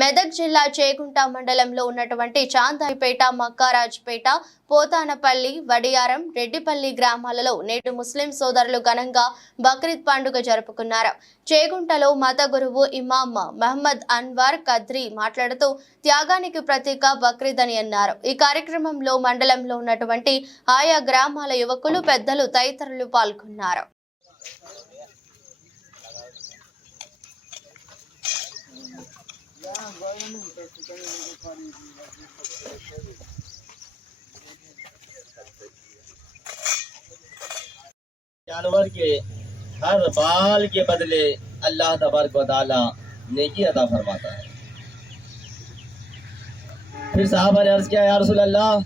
మెదక్ జిల్లా చేగుంట మండలంలో ఉన్నటువంటి చాందాయిపేట మక్కారాజ్పేట పోతానపల్లి వడియారం రెడ్డిపల్లి గ్రామాలలో నేడు ముస్లిం సోదరులు ఘనంగా బక్రీద్ పండుగ జరుపుకున్నారు. చేగుంటలో మత గురువు ఇమామ్ మహమ్మద్ అన్వార్ కద్రి మాట్లాడుతూ త్యాగానికి ప్రతీక బక్రీద్ అని అన్నారు. ఈ కార్యక్రమంలో మండలంలో ఉన్నటువంటి ఆయా గ్రామాల యువకులు పెద్దలు తదితరులు పాల్గొన్నారు. جانور کے ہر بال کے بدلے اللہ تبارک و تعالی نیکی عطا فرماتا ہے۔ پھر صحابہ نے عرض کیا، یا رسول اللہ،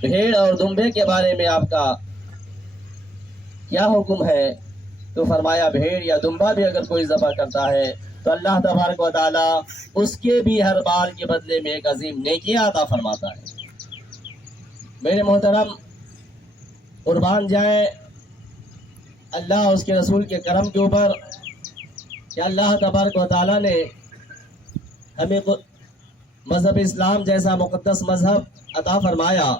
بھیڑ اور دمبے کے بارے میں آپ کا کیا حکم ہے؟ تو فرمایا، بھیڑ یا دمبا بھی اگر کوئی ذبح کرتا ہے، تو اللہ تبارک و تعالیٰ اس کے بھی ہر بال کے بدلے میں ایک عظیم نیکی عطا فرماتا ہے۔ میرے محترم، قربان جائیں، اللہ اس کے رسول کے کرم کے اوپر کہ اللہ تبارک و تعالیٰ نے ہمیں مذہب اسلام جیسا مقدس مذہب عطا فرمایا۔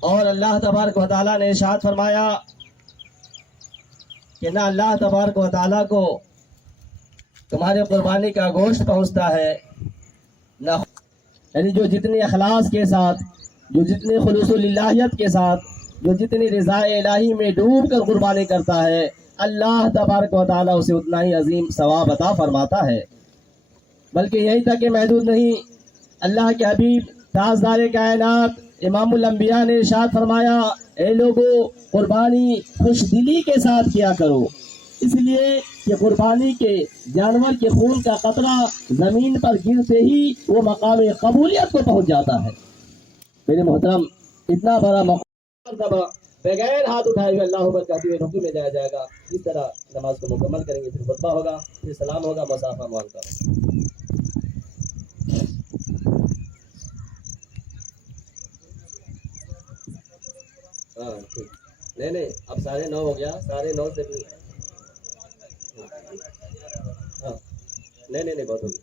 اور اللہ تبارک و تعالیٰ نے ارشاد فرمایا کہ نہ اللہ تبارک و تعالیٰ کو تمہارے قربانی کا گوشت پہنچتا ہے۔ نہ یعنی جو جتنے اخلاص کے ساتھ، جو جتنے خلوص اللہیت کے ساتھ، جو جتنی رضاء الہی میں ڈوب کر قربانی کرتا ہے، اللہ تبارک و تعالیٰ اسے اتنا ہی عظیم ثواب عطا فرماتا ہے۔ بلکہ یہی تک کہ محدود نہیں، اللہ کے حبیب تازدار کائنات، امام الانبیاء نے ارشاد فرمایا اے لوگوں قربانی خوش دلی کے ساتھ کیا کرو۔ اس لیے کہ قربانی کے جانور کے خون کا قطرہ زمین پر گرتے ہی وہ مقام قبولیت کو پہنچ جاتا ہے۔ میرے محترم، اتنا بڑا مقام بغیر ہاتھ اٹھائے ہوئے اللہ اکبر کہتے ہوئے رکو میں جایا جائے گا۔ اس طرح نماز کو مکمل کریں گے، پھر خطبہ ہوگا، پھر سلام ہوگا مسافہ مول کا ہاں نہیں نہیں، اب ساڑھے نو ہو گیا۔ ساڑھے نو سے بھی۔ ہاں۔ نہیں نہیں بہت ہو گیا۔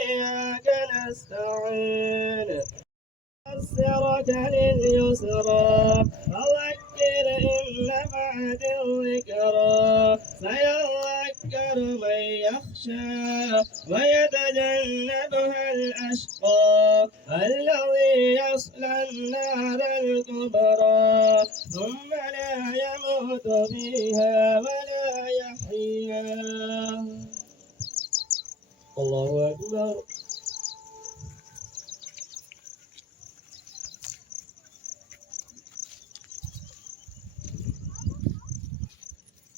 نستعين. الصراط لليسرى. فذكر إن نفعت الذكرى. سيذكر من يخشى. ويتجنبها الأشقى. الذي يصلى النار الكبرى. ثم لا يموت فيها ولا يحيا. الله أكبر.